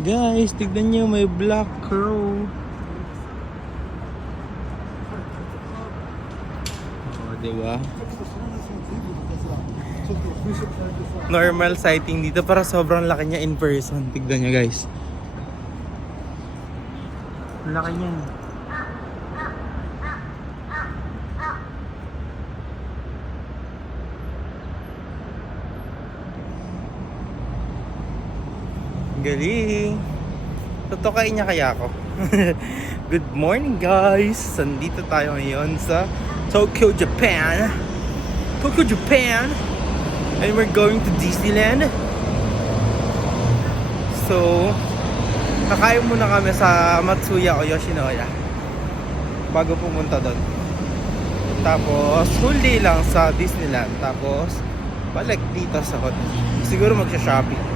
Guys, tignan nyo, may black crow. Oh, diba? Normal sighting dito, para sobrang laki niya in person. Tignan nyo guys. Laki niya. Galing. Tutukain niya kaya ako. Good morning guys. Nandito tayo ngayon sa Tokyo, Japan. Tokyo, Japan. And we're going to Disneyland. So, kakain muna kami sa Matsuya o Yoshinoya bago pumunta doon. Tapos, full day lang sa Disneyland. Tapos, balik dito sa hotel. Siguro magsha-shopping.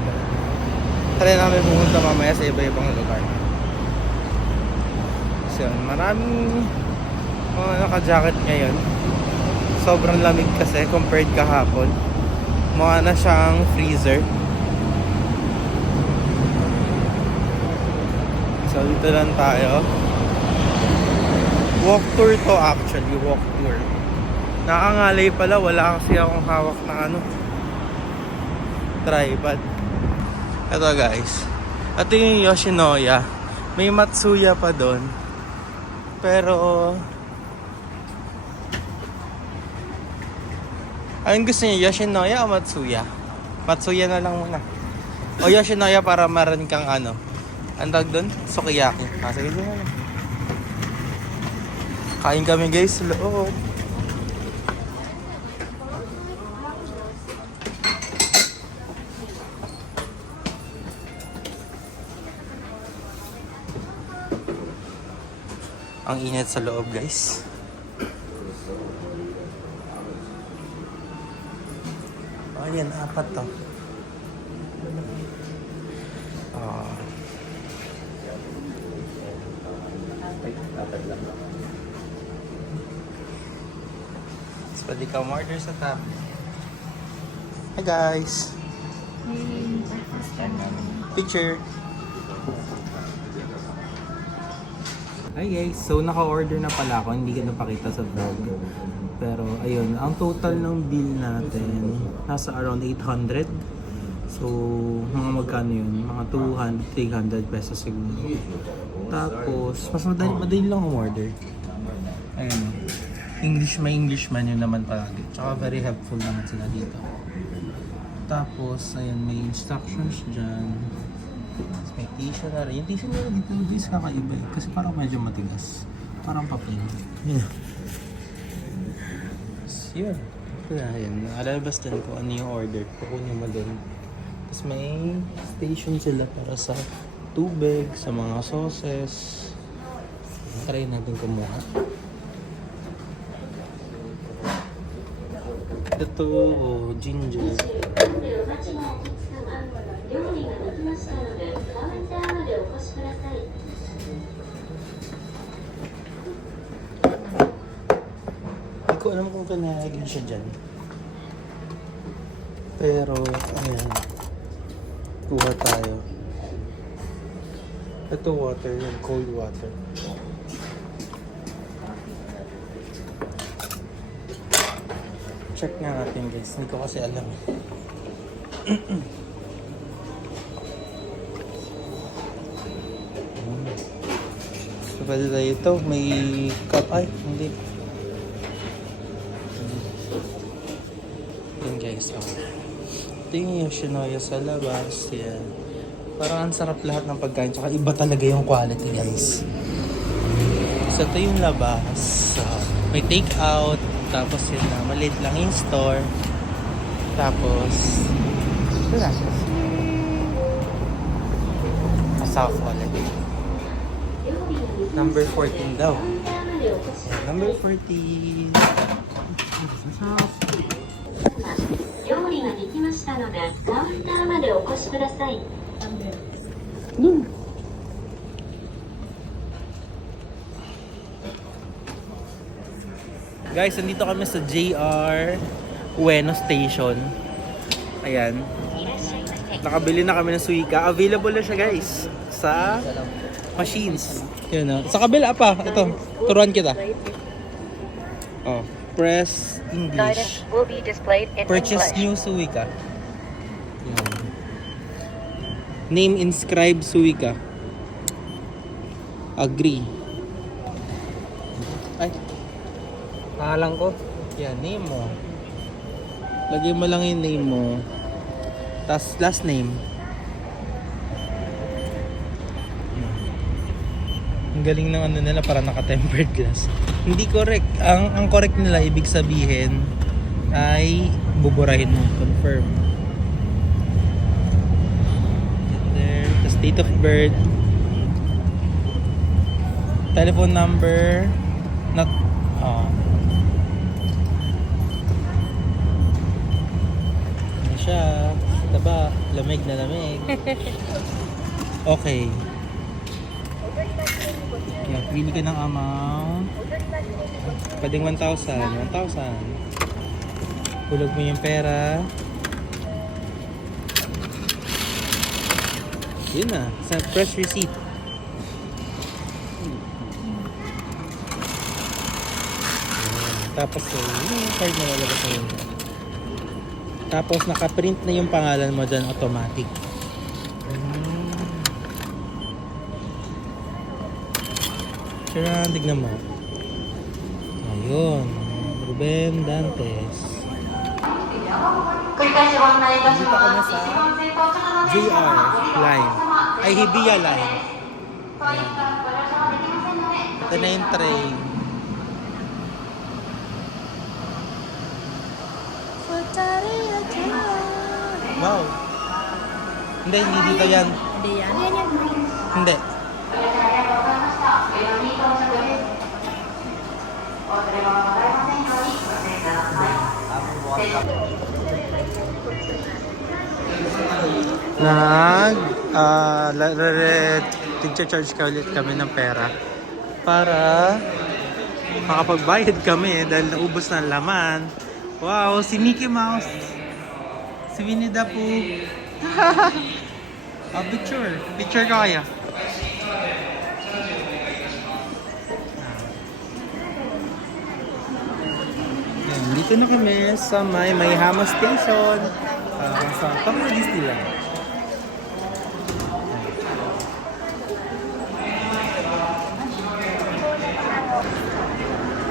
Try namin pumunta mamaya sa iba-ibang lugar. So, maraming mga naka-jacket ngayon. Sobrang lamig kasi compared kahapon. Mukha na siyang freezer. So, dito lang tayo. Walk tour to actually, walk tour. Nakangalay pala, wala kasi akong hawak na tripod. Ito guys, ito yung Yoshinoya. May Matsuya pa doon. Pero anong gusto niyo, Yoshinoya o Matsuya? Matsuya na lang muna. O Yoshinoya para maran kang ang tawag doon? Sukiyaki. Sige doon na. Kain kami guys sa loob. Ang init sa loob guys. Ayan, apat to. So, pwede ka order sa tab. Hi guys. Picture. Hi guys, so naka-order na pala ako, hindi ko napakita sa vlog. Pero ayun, ang total ng bill natin nasa around 800. So, mga magkano yun? Mga 200, 300 pesos siguro. Tapos, mas madali lang ang order. Ayun, may English menu naman palagi. Tsaka very helpful naman sila dito. Tapos, ayun, may instructions dyan. May tissue na rin. Yung tissue na rin dito is kakaiba kasi parang medyo matigas. Parang papel. Yeah. So, yun. Yun. Alalabas din ko ano yung order. Kukunin mo din. Tapos may station sila para sa tubig, sa mga sauces. Try natin kumuha. Ito, ginger. Hindi ko alam kung kanahagin siya dyan. Pero, ayan. Kuha tayo. Ito water, yung cold water. Check nga natin guys. Hindi ko kasi alam. So, pwede tayo ito. May cup. Ay, hindi. Yan guys. Ito yung Yoshinoya sa labas. Yan. Parang ang sarap lahat ng pagkain. Tsaka iba talaga yung quality guys. So, ito yung labas. May take out. Tapos yun na, maliit lang yung store. Tapos, ito na. South ulit. Number 14 daw. Number 14. South. 料理ができましたので、カウンターまでお越しください。Guys, nandito kami sa JR Ueno Station. Ayan. Nakabili na kami ng Suica. Available na siya guys sa machines. Yun na. Sa kabila pa. Ito. Turuan kita. Oh. Press English. Guidance will be displayed in Purchase English. new Suica. Yan. Name inscribe Suica. Agree. Ay. Pangalan ko. Yan, name mo. Lagay mo lang yung name mo. Tapos last name. Ang galing ng ano nila para naka-tempered glass. Hindi correct. Ang correct nila, ibig sabihin ay buburahin mo. Confirm. There. The date of birth. Telephone number. Not. Oh. Ano siya? Taba. Lamig na lamig. Okay. Yeah, pili ka ng amount. Pwedeng 1,000. 1,000. Hulog mo yung pera. Yun na. Sa press receipt. Tapos yung card na lalabas na yun. Tapos nakaprint na yung pangalan mo dyan automatic. Sure, tignan mo. Ayun. Ruben Dantes. Dito kami sa JR line. Ay, Hibiya line. Ito na yung train. Wow. Hindi dito yan. Hindi yan. Hindi. Tig-charge ka ulit kami ng pera para makapagbayad kami dahil naubos na ang laman. Wow, si Mickey Mouse. Si Winnie the Pooh. Picture. Picture ka kaya? Yan, dito na kami sa Mayhama Station. Sa Tamar Disneyland.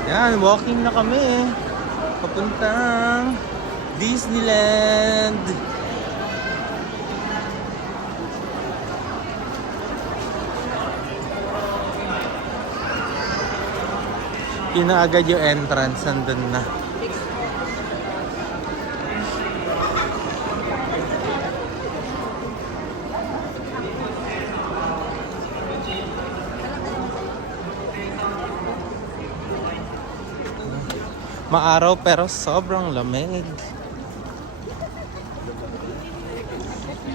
Yan, walking na kami. Papuntang Disneyland. Yun na agad yung entrance, nandun na. Maaraw pero sobrang lamig.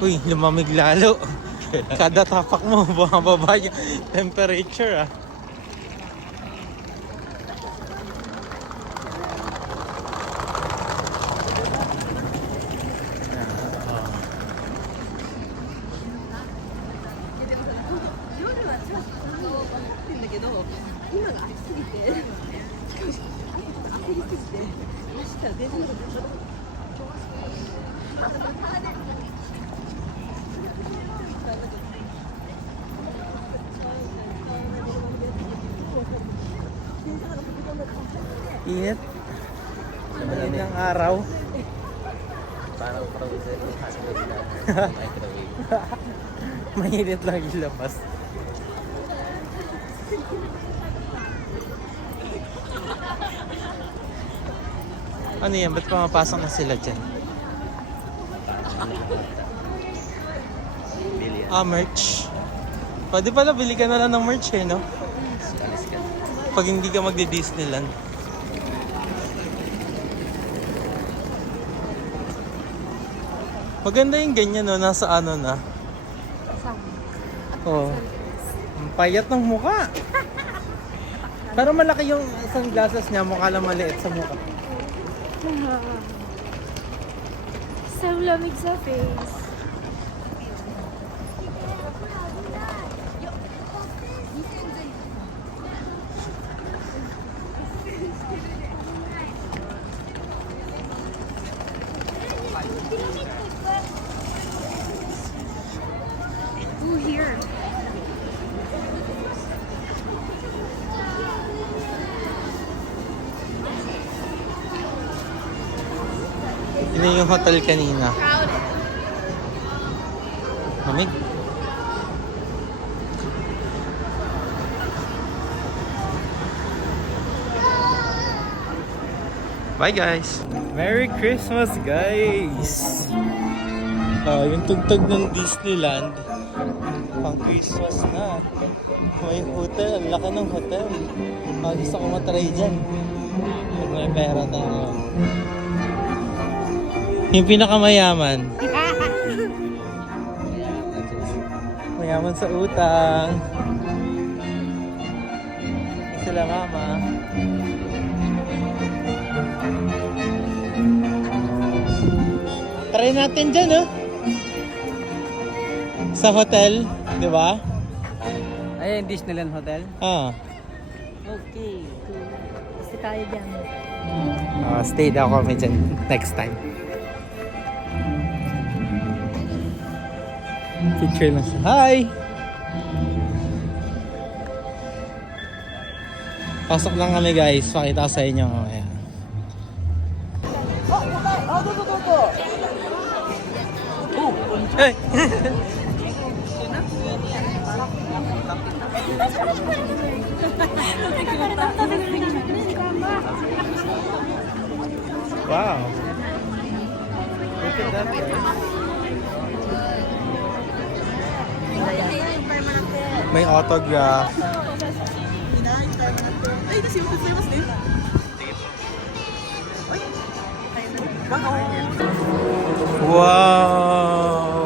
Uy, lumamig lalo. Kada tapak mo, bumababa yung temperature ah. Init. Init ng araw. Parang frozen. Microwave. Mainit lang yung labas. Ano yan? Ba't pumapasok na sila dyan? Merch. Pwede pala, bili ka na lang ng merch eh, no? Pag hindi ka magdi-Disneyland. Maganda yung ganyan, no? Nasa ano na. Oh. Ang payat ng mukha. Pero malaki yung sunglasses niya, mukha lang maliit sa mukha. So lamig sa face. Yun na yung hotel kanina. Lamig. Bye guys! Merry Christmas guys! Yung tugtog ng Disneyland pang Christmas na. May hotel, ang laki ng hotel. Gusto ko matry dyan. Pag may pera tayo. Yung pinakamayaman. Mayaman sa utang. Sila mama. Try natin dyan, oh. Sa hotel, di ba? Ayan, Disneyland Hotel. Ah. Okay. Gusto tayo dyan. Stay daw kami dyan next time. Picture lang siya. Hi! Pasok lang kami guys. Pakita ko sa inyo mamaya. Hey! Wow! Look at that guys. May autograph. Wow!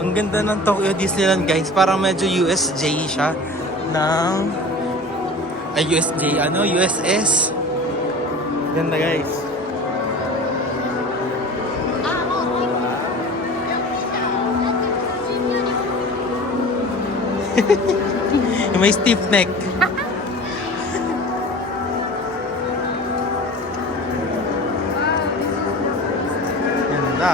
Ang ganda ng Tokyo Disneyland guys. Parang medyo USJ siya. USS. Ganda guys. May stiff neck. Ganda.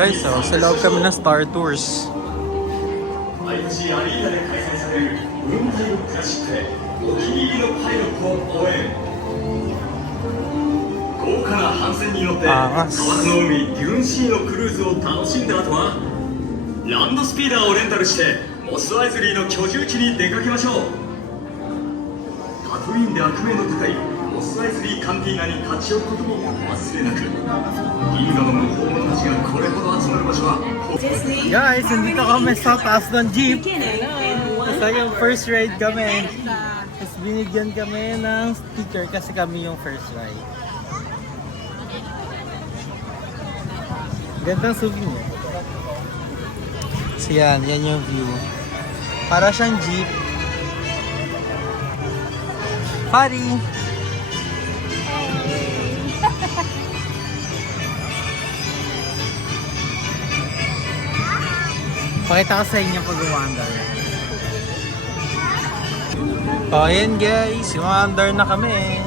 Guys, so sa loob kami ng Star Tours. 毎年アリーナで開催される運パイロットクラシックでお気に入りのパイロットを応援豪華な帆船に乗って砂漠の海デューンシーのクルーズを楽しんだ後はランドスピーダーをレンタルしてモスアイズリーの居住地に出かけましょう。タトゥイーンで悪名の高いモスアイズリーカンティーナに立ち寄ることもお忘れなく。銀河の向こう者たちがこれほど集まる場所は Guys, nandito kami sa taas ng jeep. Kasi yung first ride kami. Tapos binigyan kami ng sticker kasi kami yung first ride. Gandang souvenir. So yan yung view. Para siyang jeep. Party! Pakita ko sa inyo pag umaandar. Oh, ayan guys, umaandar na kami.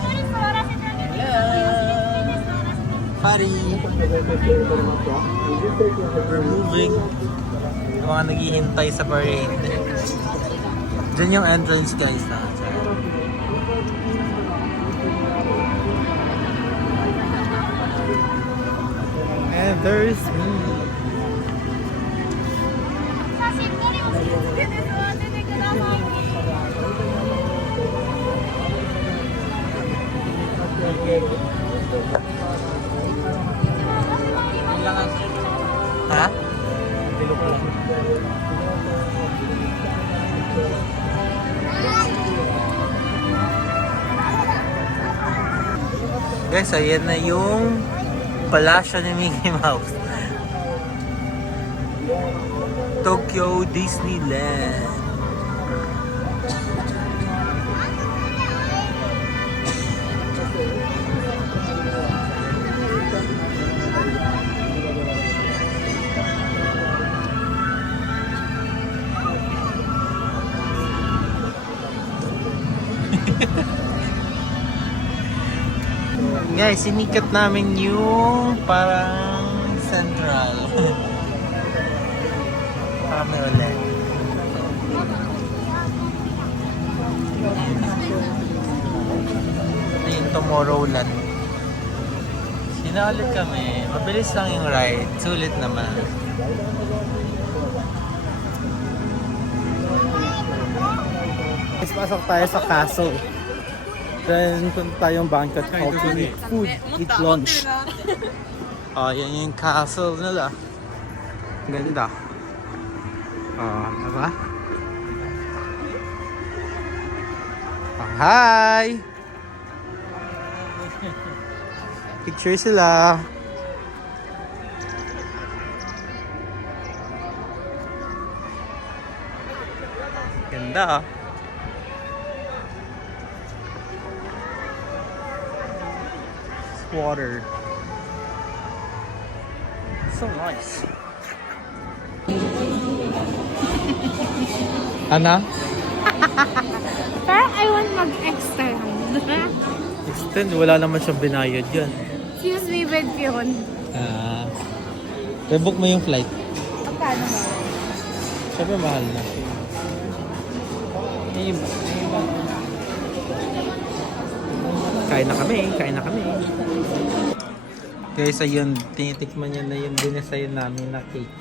Hello! Party! We're moving. Yung mga naghihintay sa parade. Diyan yung entrance guys. And there's me. Ha? Guys, ayan na yung palasyo ni Mickey Mouse. Tokyo Disneyland. Guys, sinikat namin yung parang central. Kami ulit. Ito yung Tomorrowland. Sinaulit kami. Mabilis lang yung ride. Sulit naman. Pasok tayo sa castle. Then, punta tayong banquet hall to eat food, eat lunch. Yan yung castle nila. Ganda. Diba? Hi! Picture sila. Ganda. Water. So nice. Ana? Parang I want mag-extend. Extend, wala naman siyang binayad yan. Excuse me, with yun. Book mo yung flight. Paano ba? Siyempre mahal na. Kain na kami. Guys, ayun, tinitikman niya na yung dinasayin namin na cake.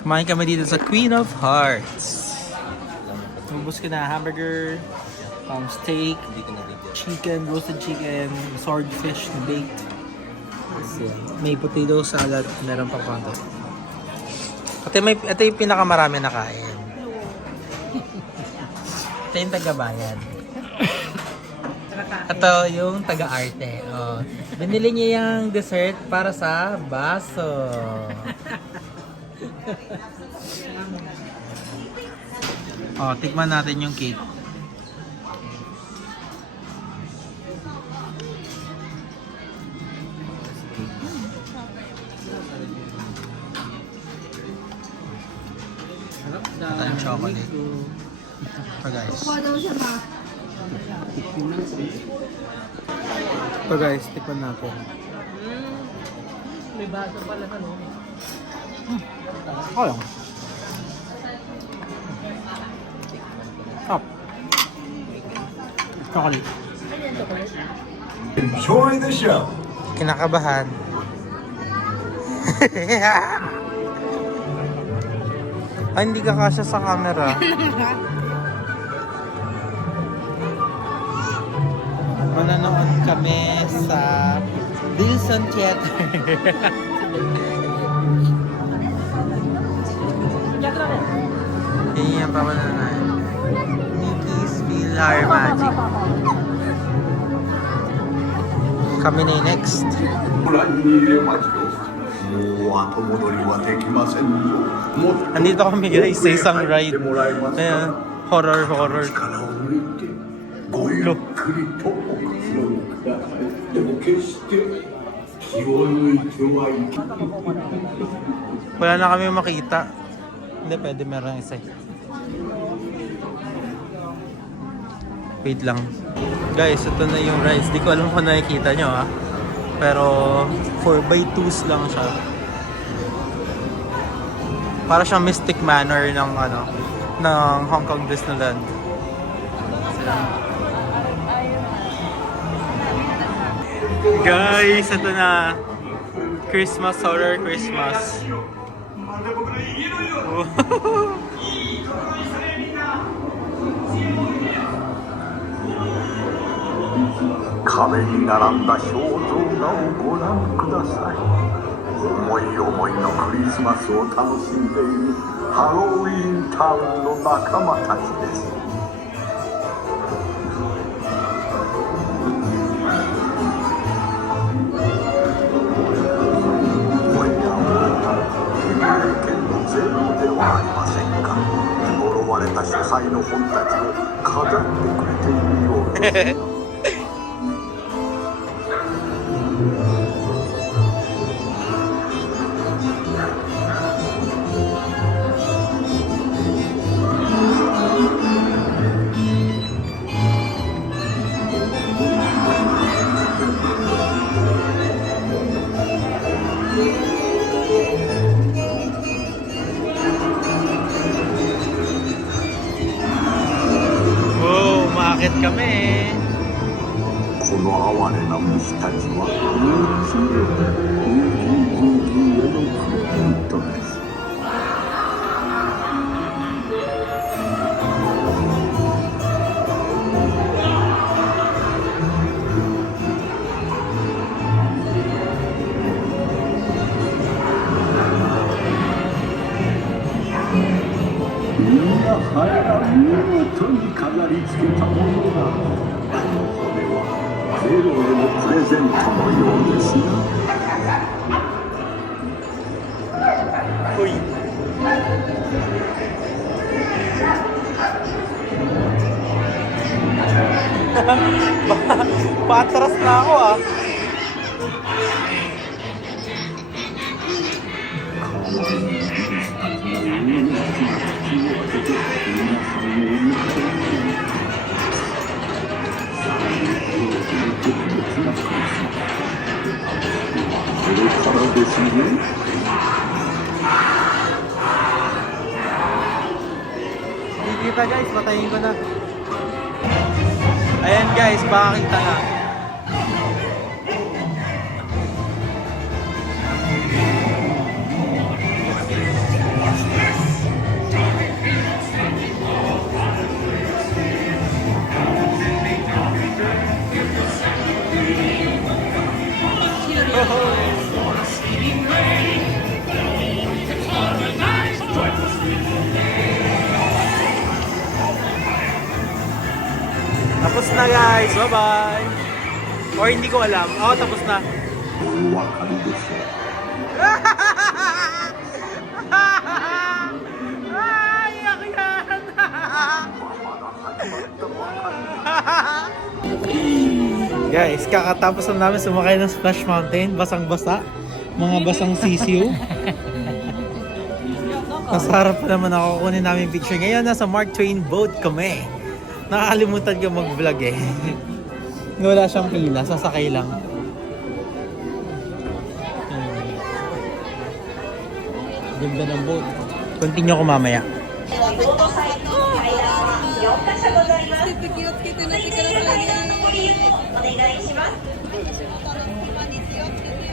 Kumain kami dito sa Queen of Hearts. Ubus ko na hamburger, steak, chicken, roasted chicken, swordfish na baked. May potato salad, meron pa konti. Ito yung pinakamarami na kain. Ito yung taga-bayan. Ito yung taga-arte. Oh. Binili niya yung dessert para sa baso. Tikman natin yung cake. Ito yung chocolate. Ito guys. Ito guys, tikman natin. May baso pala sa loob. Lang. Chocolate. Enjoy the show. Kinakabahan. Ay, hindi ka kasya sa camera. Mananood kami sa Wilson Theater. Yan yung pamanood. Nikki's PhilharMagic. Kami na yung next. ご覧に入れましょう。もう後戻りはできませんよ。もっと Nandito kami guys sa isang ride. てもらえますか。 Ayan, horror. 力を抜いてごゆっくりとおくつろぎください。でも決して気を抜いてはいけない。 Wala na kami makita. Hindi, pwede meron isa. Wait lang. Guys, ito na yung rides. Di ko alam kung nakikita nyo ha. Pero 4x2s lang siya. Para siyang Mystic Manor ng ng Hong Kong Disneyland. Guys, ito na. Christmas, horror Christmas. 壁に並んだ肖像画をご覧ください。思い思いのクリスマスを楽しんでいるハロウィンタウンの仲間たちです。おやおや、経験のゼロではありませんか。呪われた書斎の本たちを飾ってくれているようです。Akit kami. この哀れな虫たちはもちろんウーキーへのプレゼントです。みんなはや見事に飾り付けたものだ。これはゼロへのプレゼントのようですな。Patras na ako ah. Hindi kita guys, patayin ko na. Ayan guys, pakakita na. Tapos na guys, bye-bye! Or hindi ko alam. Oo, tapos na. お分かりでしょう。 Ay, iyak yan! Guys, kakatapos na namin sumakay ng Splash Mountain. Basang-basa. Mga basang sisiw. Nasa harap pa naman ako, kunin namin picture. Ngayon, nasa Mark Twain boat kami. Nakakalimutan ko mag-vlog eh. Wala siyang pila, sasakay lang. Ganda ng boat. Continue ko mamaya.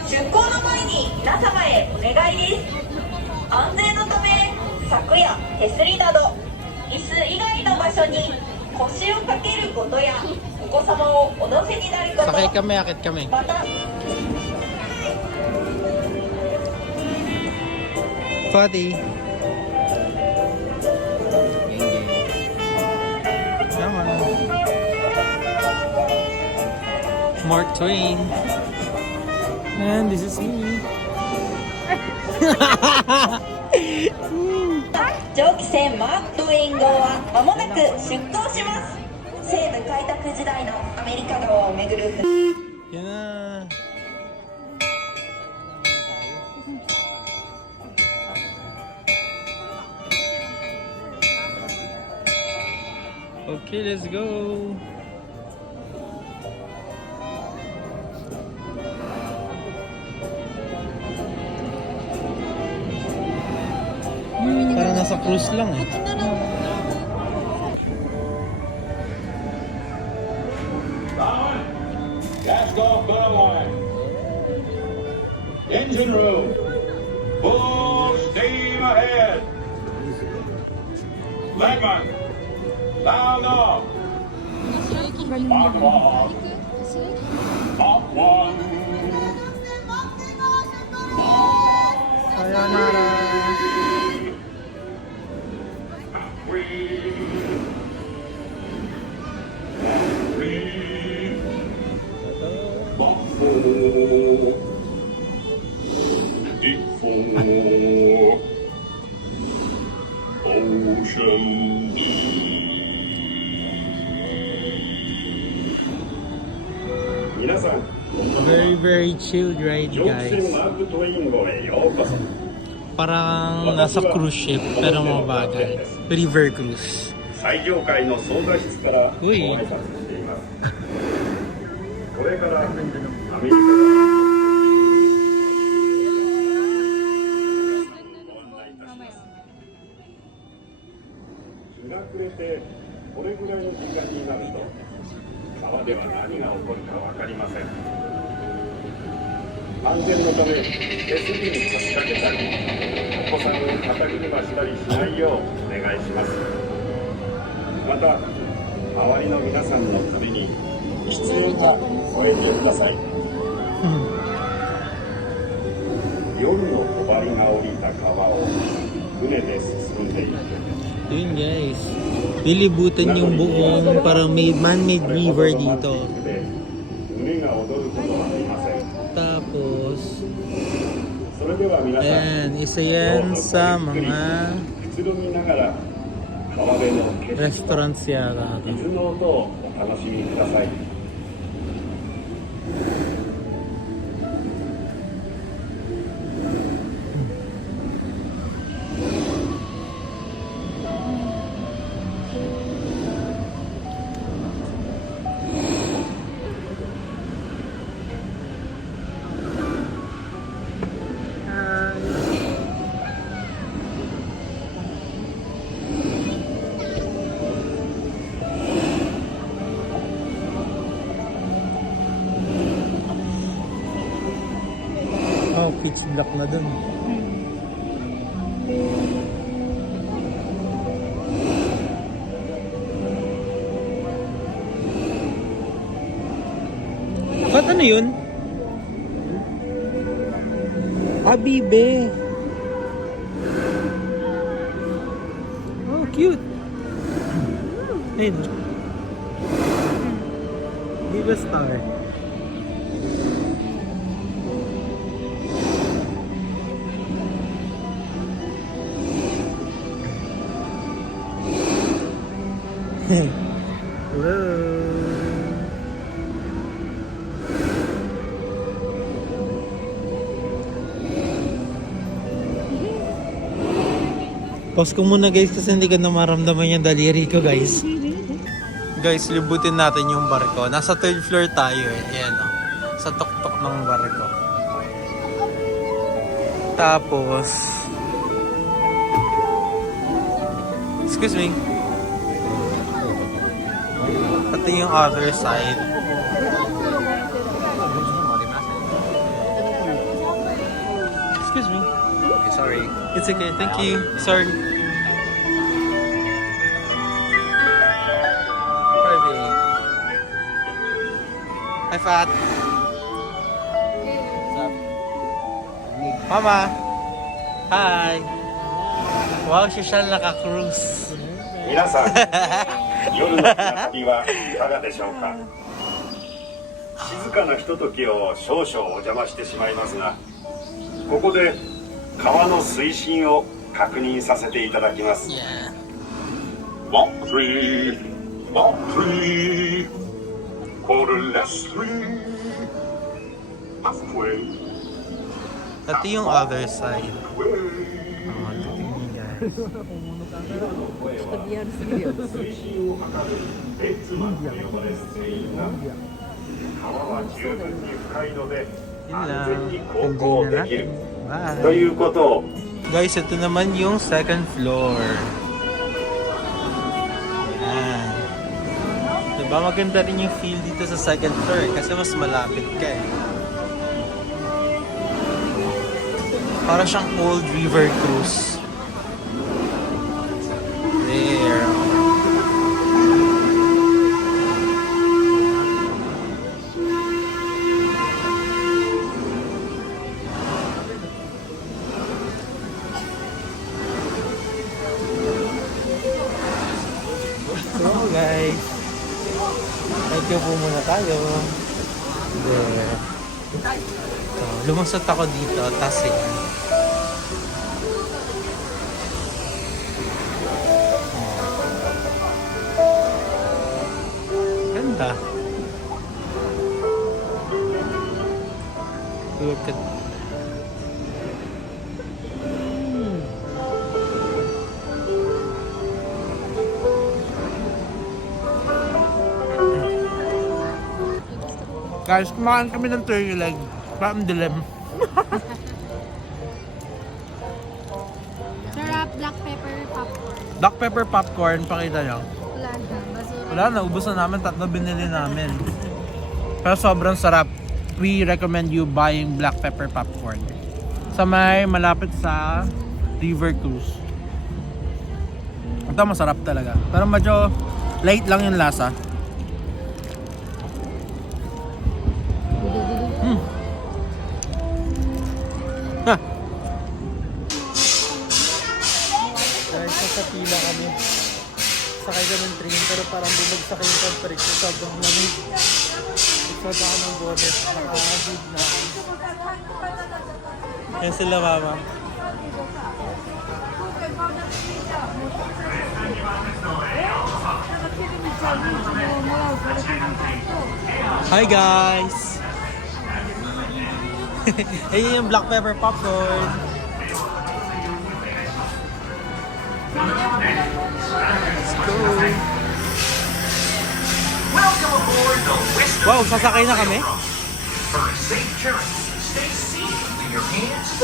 出港の前に皆様へお願いです。安全のため柵や手すりなど椅子以外の場所に腰を掛けることやお子様をお乗せになること、 Sakay kami, akit kami. また Fatty. Come on. Mark Twain. And this is me. 蒸気船マーク・トウェイン号は間もなく出港します。西部開拓時代のアメリカ側を巡る Yan na. Okay, let's go. Parang nasa cruise lang eh. Cast off bottom line. Engine room. Full steam ahead. Flagman. Sound off. Mark off. Top one. Sayonara. Ocean deep. 皆さん、 Very, very chilled ride, 蒸気船 guys. マークトウェイン号へようこそ。 Parang nasa cruise ship, pero mabagal. River cruise. 最上階の操舵室からごうい挨拶しています。これからアメリカがご案内いたします。日が暮れてこれぐらいの時間になると川では何が起こるか分かりません。安全のため手すりに腰掛けたりお子さんを肩車したりしないようお願いします。また周りの皆さんのために必要なご遠慮ください。夜の小針が降りた川を船で進んでいく。Yun guys, lilibutan yung buong parang man-made river dito. 船が踊ることはありません。 Tapos, それでは皆さん、 ayan, isa yan sa mga くつろぎながら川辺の景色と restaurants yata. 水の音をお楽しみください。 Oh, pitch black na dun. Ba't ano yun? Abibe. Oh, cute. Ayun. Viva Star. Pause ko muna guys kasi hindi ko na maramdaman yung daliri ko guys. Guys, libutin natin yung barko. Nasa 3rd floor tayo eh. Ayan o. Sa tuktok ng barko. Tapos... Excuse me. Pati yung other side. Excuse me. Sorry. It's okay, thank you. Sorry. Private. Hi, Fat. Mama. Hi. Wow, social naka-cruise. 皆さん、夜の船旅はいかがでしょうか。静かなひとときを少々お邪魔してしまいますが、ここで川の水深を確認させていただきます。 Yeah. ワンフリー、ワンフリー、コルレスリー、ハーフウェイ、 Ito yung other side. ウェイ。 Oh, tingnan guys. 水深を測るレッツマンと呼ばれる船員が川は十分に深いので Yun 安 lang. 全に航 Enjoy 行 na できる natin. と Bye. いうことを Guys, ito naman yung 2nd floor. Ayan. Diba maganda rin yung feel dito sa 2nd floor kasi mas malapit ka eh. Para siyang old river cruise. There. So guys, thank you po muna tayo. There. So, lumusot ako dito, tas yan. Ganda. Look at... Guys, kumain kami ng turkey leg. Parang dilim. Sarap, black pepper popcorn. Black pepper popcorn, pakita nyo. Wala na, basura Wala, naubos na namin. 3 binili namin. Pero sobrang sarap. We recommend you buying black pepper popcorn. Sa may malapit sa River Cruise. Ito masarap talaga. Pero medyo light lang yung lasa. Ha! Guys, nasa pila kami. Sakay ka ng train pero parang bumagsak yung temperature. Sobrang lamig. Isod ako ng bonnet. Nakahagod na ako. Yan sila mama. Hi guys! Ayun yung black pepper popcorn. Let's go! Welcome aboard the Western Wow, sasakay na kami? For a safe journey, stay seated with your hands,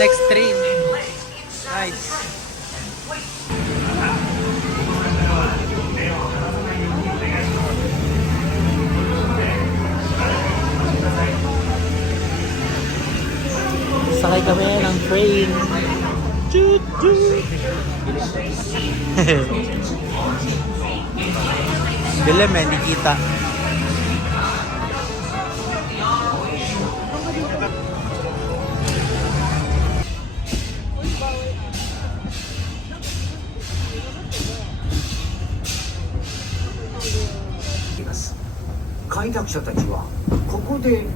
Next train. legs inside Nice. Sakay kami ng train. Toot toot. Dilim eh, hindi kita.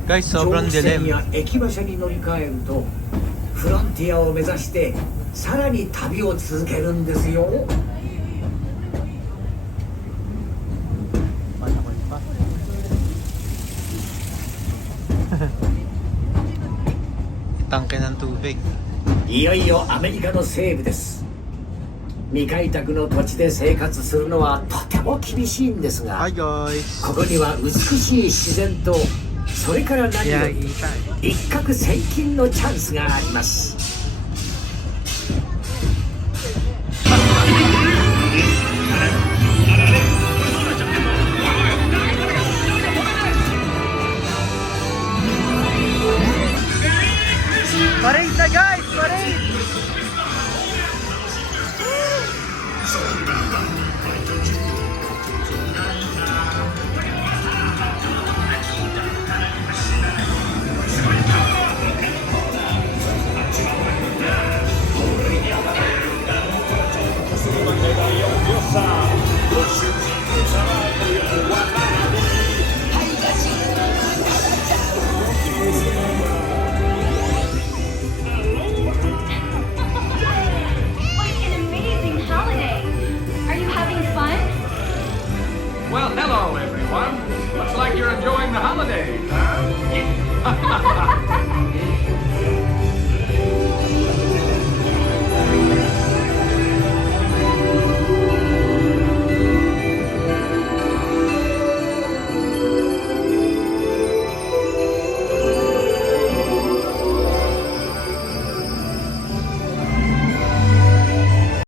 Guys, sobrang dilim. や駅馬車に乗り換えるとフロンティアを目指してさらに旅を続けるんですよ。 Tangke ng tubig. いよいよアメリカの西部です。未開拓の土地で生活するのはとても厳しいんですが、 Hi guys. ここには美しい自然とそれから何より一攫千金のチャンスがあります。 Parade na guys! Parade! What an amazing holiday! Are you having fun? Well, hello, everyone. Looks like you're enjoying the holidays, huh?